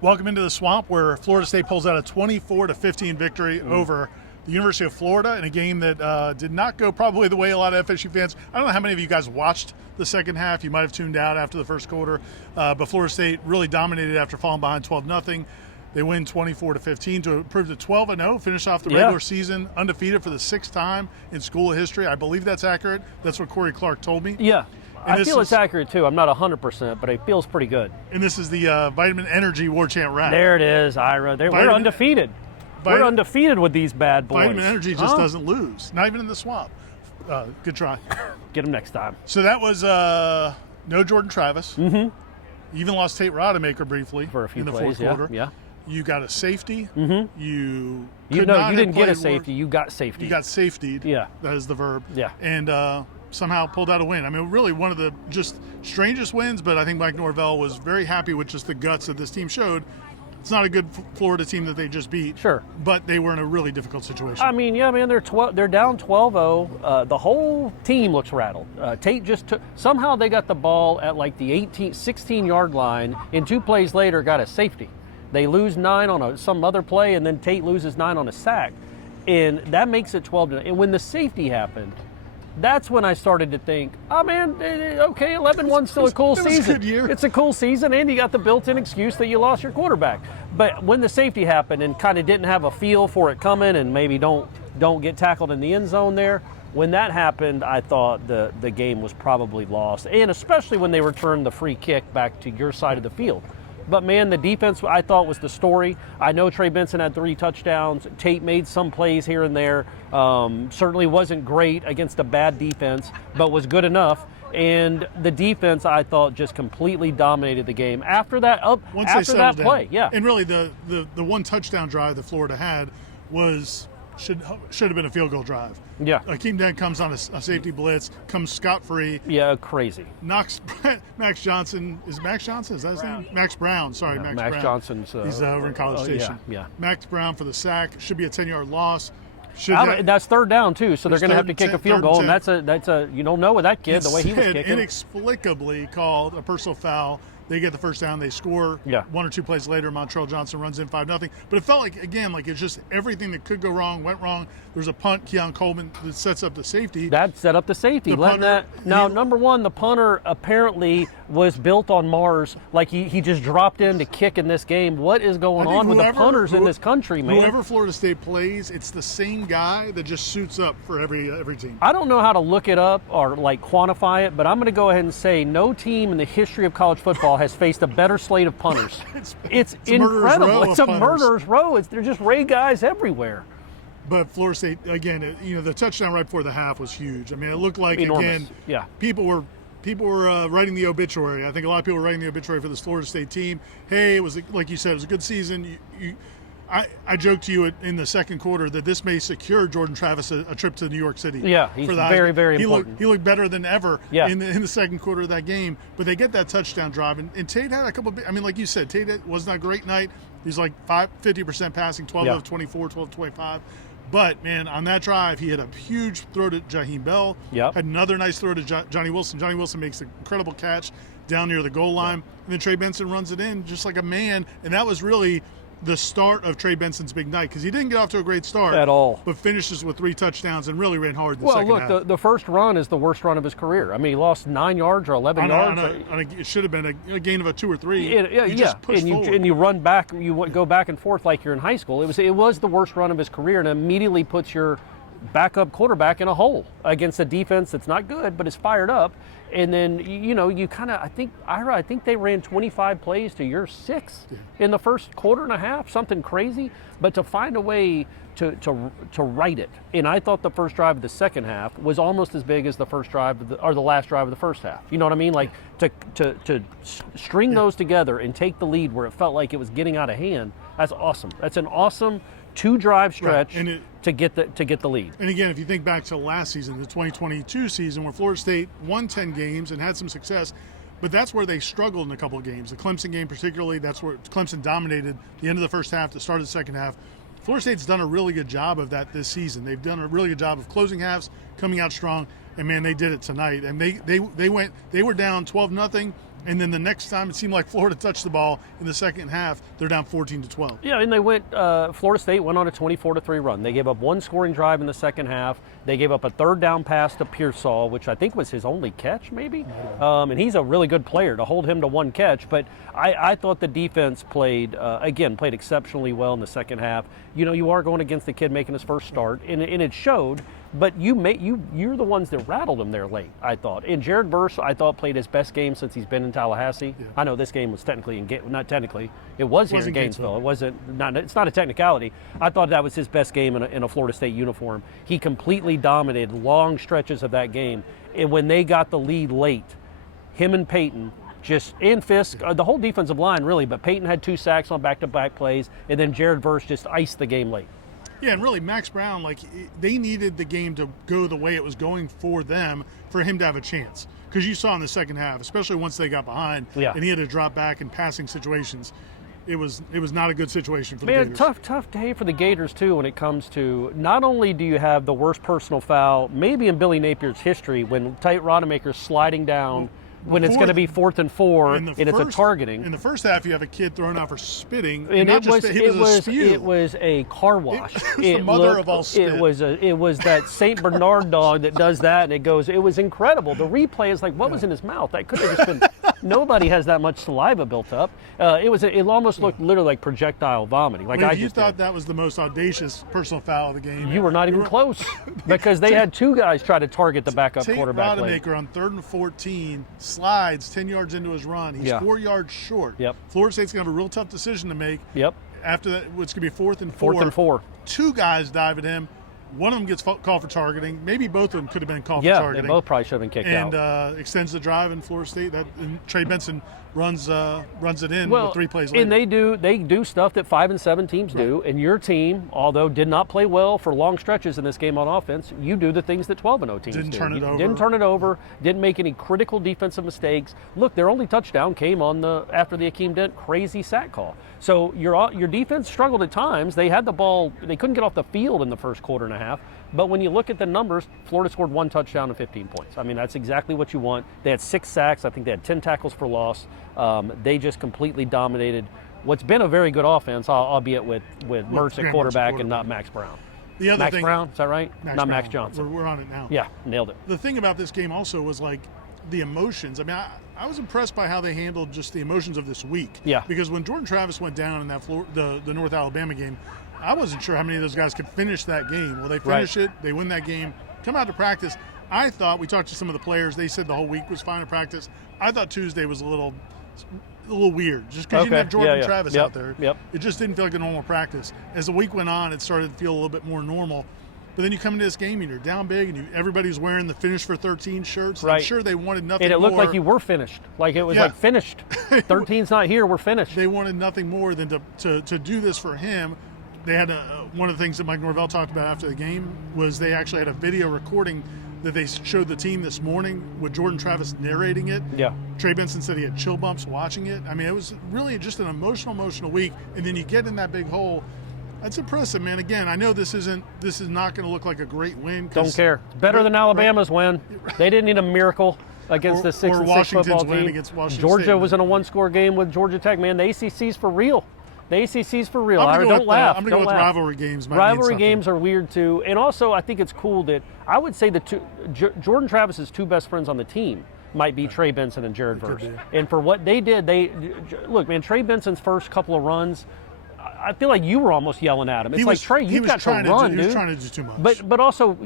Welcome into the Swamp, where Florida State pulls out a 24-15 victory over the University of Florida in a game that did not go probably the way a lot of FSU fans. I don't know how many of you guys watched the second half. You might have tuned out after the first quarter, but Florida State really dominated after falling behind 12-0. They win 24-15 to improve to 12-0, finish off the regular season undefeated for the sixth time in school history. I believe that's accurate. That's what Corey Clark told me. Yeah. I feel it's accurate, too. I'm not 100%, but it feels pretty good. And this is the Vitamin Energy Warchant Wrap. There it is, Ira. We're undefeated. We're undefeated with these bad boys. Vitamin Energy just doesn't lose, not even in the Swamp. Good try. Get them next time. So that was no Jordan Travis. Mm-hmm. You even lost Tate Rodemaker briefly for a few in the plays, fourth quarter. Yeah. You got a safety. Mm-hmm. You didn't get a safety. You got safety. You got safetied. Yeah. That is the verb. Yeah. And somehow pulled out a win. I mean, really one of the just strangest wins, but I think Mike Norvell was very happy with just the guts that this team showed. It's not a good Florida team that they just beat. Sure. But they were in a really difficult situation. I mean, yeah, man, they're down 12-0. The whole team looks rattled. Tate just somehow they got the ball at like the 16-yard line, and 2 plays later got a safety. They lose 9 on some other play, and then Tate loses 9 on a sack. And that makes it 12-0. And when the safety happened, that's when I started to think, oh, man, okay, 11-1's still a cool season. It was a good year. It's a cool season, and you got the built-in excuse that you lost your quarterback. But when the safety happened and kind of didn't have a feel for it coming and maybe don't get tackled in the end zone there, when that happened, I thought the game was probably lost, and especially when they returned the free kick back to your side of the field. But, man, the defense, I thought, was the story. I know Trey Benson had 3 touchdowns. Tate made some plays here and there. Certainly wasn't great against a bad defense, but was good enough. And the defense, I thought, just completely dominated the game. After that play, yeah. And really, the one touchdown drive that Florida had should have been a field goal drive. Yeah. Akeem Dent comes on a safety blitz, comes scot-free. Yeah, crazy. Knocks Max Johnson. Is Max Johnson? Is that his name? Max Brown. Sorry, no, Max Brown. Johnson's. He's over in College Station. Yeah. Max Brown for the sack. Should be a 10-yard loss. That's third down too, so they're going to have to kick a field goal, and that's a you don't know with that kid the way he was kicking. Inexplicably called a personal foul. They get the first down. They score. Yeah. 1 or 2 plays later, Montrell Johnson runs in 5-0. But it felt like it's just everything that could go wrong went wrong. There's a punt, Keon Coleman, that sets up the safety. That set up the safety. Number one, the punter apparently was built on Mars. Like he just dropped in to kick in this game. What is going on with the punters in this country, man? Whoever Florida State plays, it's the same guy that just suits up for every team. I don't know how to look it up or quantify it, but I'm going to go ahead and say no team in the history of college football has faced a better slate of punters. It's incredible. It's a murderer's row. They're just Ray guys everywhere. But Florida State, again, the touchdown right before the half was huge. I mean, it looked like, enormous. People were writing the obituary. I think a lot of people were writing the obituary for this Florida State team. Hey, it was, like you said, it was a good season. I joked to you in the second quarter that this may secure Jordan Travis a trip to New York City. Yeah, he's very, very important. He looked better than ever in the second quarter of that game. But they get that touchdown drive, and Tate had a couple. Like you said, Tate was not a great night. He's like 50% passing, 12 of 24, 12 of 25. But, man, on that drive, he had a huge throw to Jaheim Bell. Yep. Had another nice throw to Johnny Wilson. Johnny Wilson makes an incredible catch down near the goal line. And then Trey Benson runs it in just like a man. And that was really the start of Trey Benson's big night, because he didn't get off to a great start at all, but finishes with 3 touchdowns and really ran hard the second half. The first run is the worst run of his career. I mean, he lost 9 yards or 11 yards. It should have been a gain of a 2 or 3. And you run back, you go back and forth like you're in high school. It was the worst run of his career, and immediately puts your backup quarterback in a hole against a defense that's not good but is fired up. And then, you kind of, I think they ran 25 plays to your 6 in the first quarter and a half, something crazy. But to find a way to right it. And I thought the first drive of the second half was almost as big as the first drive or the last drive of the first half. You know what I mean? Like to string those together and take the lead where it felt like it was getting out of hand. That's awesome. That's an awesome 2-drive stretch to get the lead. And again, if you think back to last season, the 2022 season, where Florida State won 10 games and had some success, but that's where they struggled in a couple of games. The Clemson game particularly, that's where Clemson dominated the end of the first half, the start of the second half. Florida State's done a really good job of that this season. They've done a really good job of closing halves, coming out strong, and man, they did it tonight. And they were down 12-0. And then the next time it seemed like Florida touched the ball in the second half, they're down 14-12. Yeah, and they went. Florida State went on a 24-3 run. They gave up one scoring drive in the second half. They gave up a third down pass to Pearsall, which I think was his only catch, maybe. And he's a really good player to hold him to one catch. But I thought the defense played exceptionally well in the second half. You know, you are going against the kid making his first start, and it showed. But you're the ones that rattled him there late, I thought. And Jared Verse, I thought, played his best game since he's been in Tallahassee. Yeah. I know this game was technically not technically. It was here in Gainesville. It's not a technicality. I thought that was his best game in a Florida State uniform. He completely dominated long stretches of that game. And when they got the lead late, him and Peyton and Fisk, the whole defensive line really, but Peyton had 2 sacks on back-to-back plays, and then Jared Verse just iced the game late. Yeah, and really, Max Brown, they needed the game to go the way it was going for them for him to have a chance. Because you saw in the second half, especially once they got behind, and he had to drop back in passing situations, it was not a good situation for the Gators. Tough day for the Gators, too, when it comes to not only do you have the worst personal foul, maybe in Billy Napier's history, when Tate Rodemaker's sliding down, when it's going to be 4th and 4, and it's a targeting. In the first half, you have a kid thrown out for spitting, and it was a car wash. It was the mother of all spit. It was that Saint Bernard dog that does that, and it was incredible. The replay is like, what was in his mouth? That could have just been. Nobody has that much saliva built up. It almost looked literally like projectile vomiting. You thought that was the most audacious personal foul of the game. You were not even close because they had 2 guys try to target the backup quarterback. Rodemaker on 3rd and 14. Slides 10 yards into his run. He's 4 yards short. Yep. Florida State's going to have a real tough decision to make. Yep. After that, it's going to be 4th and 4. 4th and 4. 2 guys dive at him. One of them gets called for targeting. Maybe both of them could have been called for targeting. Yeah, they both probably should have been kicked out. And extends the drive in Florida State. And Trey Benson runs it in with 3 plays later. And they do stuff that 5 and 7 teams do. And your team, although did not play well for long stretches in this game on offense, you do the things that 12 and 0 teams didn't turn it over. Didn't make any critical defensive mistakes. Look, their only touchdown came after the Akeem Dent crazy sack call. So your defense struggled at times. They had the ball. They couldn't get off the field in the first quarter and a half. But when you look at the numbers, Florida scored 1 touchdown and 15 points. I mean, that's exactly what you want. They had 6 sacks. I think they had 10 tackles for loss. They just completely dominated what's been a very good offense, albeit with Mertz at quarterback and not Max Brown. The other Max thing, Brown, is that right? Not Brown. Max Johnson. We're on it now. Yeah, nailed it. The thing about this game also was the emotions. I mean, I was impressed by how they handled just the emotions of this week. Yeah. Because when Jordan Travis went down in that the North Alabama game, I wasn't sure how many of those guys could finish that game. Well, they finish it. They win that game. Come out to practice. I thought, we talked to some of the players. They said the whole week was fine at practice. I thought Tuesday was a little weird, just because you didn't have Jordan Travis out there. It just didn't feel like a normal practice. As the week went on, it started to feel a little bit more normal. But then you come into this game and you're down big, and everybody's wearing the Finish for 13 shirts. Right. I'm sure they wanted nothing more. And it looked like you were finished. Like it was like finished. 13's not here, we're finished. They wanted nothing more than to do this for him. They had one of the things that Mike Norvell talked about after the game was they actually had a video recording that they showed the team this morning with Jordan Travis narrating it. Yeah. Trey Benson said he had chill bumps watching it. I mean, it was really just an emotional week. And then you get in that big hole. That's impressive, man. Again, I know this is not going to look like a great win. Don't care. It's better than Alabama's win. They didn't need a miracle against the 6-6 football team. Georgia State, was in a 1-score game with Georgia Tech, man. The ACC's for real. The ACC's for real. Don't laugh. I'm going to go with rivalry games. Rivalry games are weird, too. And also, I think it's cool that I would say Jordan Travis's 2 best friends on the team might be Trey Benson and Jared Verse. And for what they did, look, man, Trey Benson's first couple of runs, I feel like you were almost yelling at him. It's like, Trey, you've got to run, dude. He was trying to do too much. But also,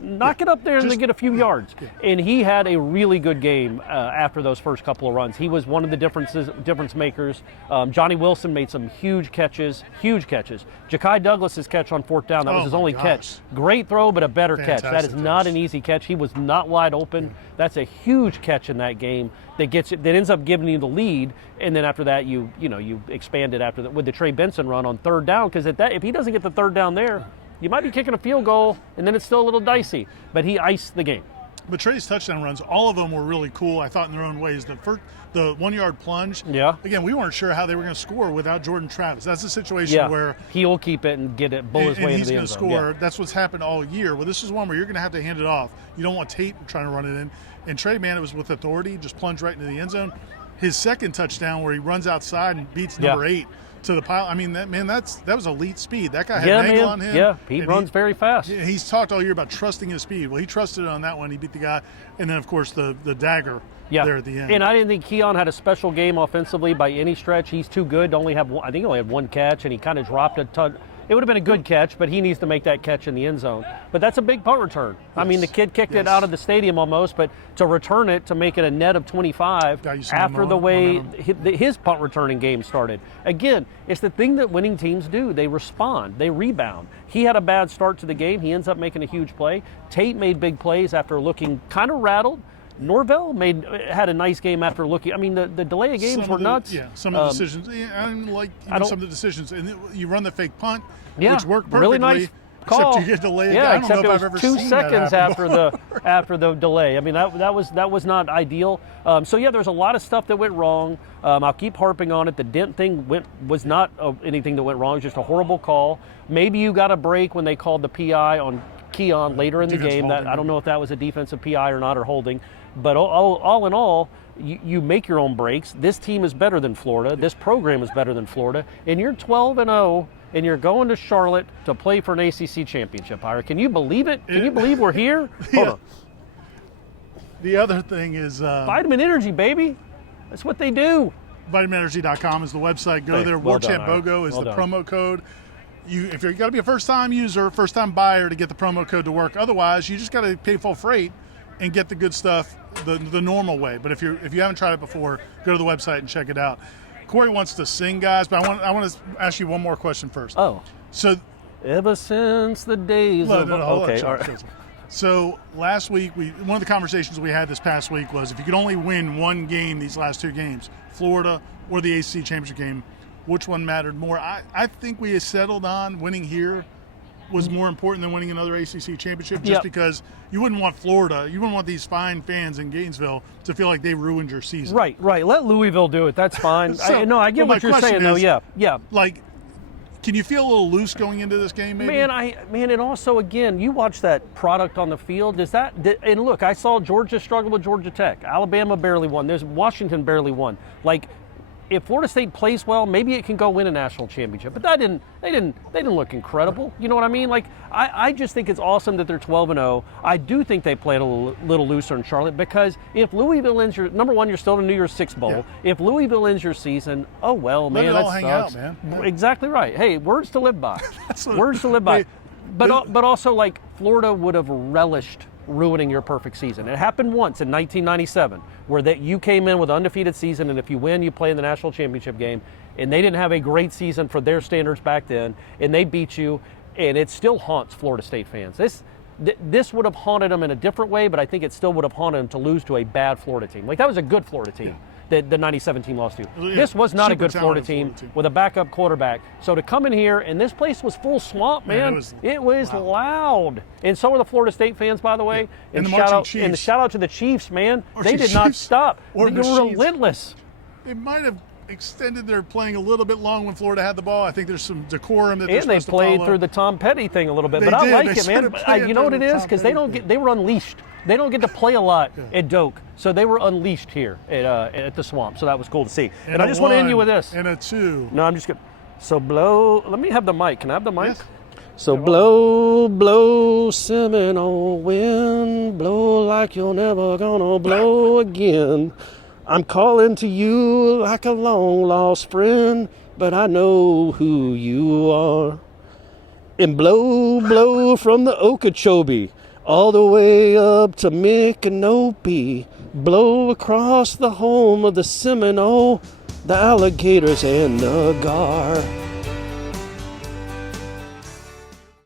knock it up there and get a few yards. And he had a really good game after those first couple of runs. He was one of the difference makers. Johnny Wilson made some huge catches. Ja'Kai Douglas's catch on 4th down, that was his only catch. Great throw, but a better catch. That is not an easy catch. He was not wide open. That's a huge catch in that game that ends up giving you the lead. And then after that, you expand it with the Trey Benson run on 3rd down, because if he doesn't get the 3rd down there, you might be kicking a field goal, and then it's still a little dicey. But he iced the game. But Trey's touchdown runs, all of them were really cool, I thought, in their own ways. The 1-yard plunge, again, we weren't sure how they were going to score without Jordan Travis. That's a situation where he'll keep it and get it, bullet his way into the end zone. He's going to score. That's what's happened all year. Well, this is one where you're going to have to hand it off. You don't want Tate trying to run it in. And Trey, man, it was with authority, just plunged right into the end zone. his second touchdown where he runs outside and beats number 8 to the pile. I mean, that was elite speed. That guy had an angle on him. Yeah, he runs very fast. He's talked all year about trusting his speed. Well, he trusted it on that one. He beat the guy. And then, of course, the dagger there at the end. And I didn't think Keon had a special game offensively by any stretch. He's too good to only have I think he only had one catch, and he kind of dropped a ton. It would have been a good catch, but he needs to make that catch in the end zone. But that's a big punt return. Yes. I mean, the kid kicked it out of the stadium almost, but to return it, to make it a net of 25 after the way his punt returning game started. Again, it's the thing that winning teams do. They respond. They rebound. He had a bad start to the game. He ends up making a huge play. Tate made big plays after looking kind of rattled. Norvell had a nice game after looking. I mean, the delay of games were nuts. Yeah, some of the decisions. I didn't like some of the decisions. And you run the fake punt, which worked perfectly. Really nice call. Except you get delayed. Yeah, I don't know if I've ever seen 2 seconds that after the delay. I mean, that was not ideal. So yeah, there's a lot of stuff that went wrong. I'll keep harping on it. The dent thing was not anything that went wrong. It was just a horrible call. Maybe you got a break when they called the PI on Keon later in the game. That I don't know if that was a defensive PI or not, or holding. But all in all, you make your own breaks. This team is better than Florida. This program is better than Florida. And you're 12-0, and you're going to Charlotte to play for an ACC championship, Ira. Can you believe it? Can you believe we're here? Hold on. The other thing is... Vitamin Energy, baby. That's what they do. VitaminEnergy.com is the website. Go there. Warchant BOGO is the promo code. If you've got to be a first-time user, first-time buyer to get the promo code to work. Otherwise, you just got to pay full freight and get the good stuff the normal way. But if you haven't tried it before, go to the website and check it out. Corey wants to sing, guys, but I want to ask you one more question first. Oh. So ever since the days of... Okay, all right. So last week, one of the conversations we had this past week was if you could only win one game these last 2 games, Florida or the ACC championship game, which one mattered more? I think we settled on winning here was more important than winning another ACC championship, just because you wouldn't want Florida, you wouldn't want these fine fans in Gainesville to feel like they ruined your season. Right. Let Louisville do it. That's fine. I get what you're saying, though. Yeah. Like, can you feel a little loose going into this game, maybe? Man, and also, again, you watch that product on the field. And look, I saw Georgia struggle with Georgia Tech. Alabama barely won. There's Washington barely won. Like, if Florida State plays well, maybe it can go win a national championship. But they didn't look incredible. You know what I mean? Like, I just think it's awesome that they're 12-0. I do think they played a little looser in Charlotte, because if Louisville ends your number one, you're still in the New Year's Six Bowl. Yeah. If Louisville ends your season, oh well, man, let it all hang sucks. Out, man. Exactly right. Hey, words to live by. Words to live by. But also, like, Florida would have relished ruining your perfect season. It happened once in 1997, where you came in with an undefeated season, and if you win, you play in the national championship game, and they didn't have a great season for their standards back then, and they beat you, and it still haunts Florida State fans. This would have haunted them in a different way, but I think it still would have haunted them to lose to a bad Florida team. Like, that was a good Florida team. The 97 team lost to. Yeah, this was not a good Florida team with a backup quarterback. So to come in here, and this place was full swamp, man. It was loud. And so were the Florida State fans, by the way. Yeah. And the shout out to the Chiefs, man. They did not stop. They were relentless. It might have extended their playing a little bit long when Florida had the ball. I think there's some decorum that and they played through the Tom Petty thing a little bit. But I like it, man. You know what it is? Because they were unleashed. They don't get to play a lot at Doak, so they were unleashed here at the Swamp. So that was cool to see. And I just want to end you with this. And a 2. No, I'm just going to. So blow. Let me have the mic. Can I have the mic? Yes. So blow, blow, Seminole wind, blow like you're never gonna blow again. I'm calling to you like a long-lost friend, but I know who you are. And blow, blow from the Okeechobee all the way up to Micanopy. Blow across the home of the Seminole, the alligators and the gar.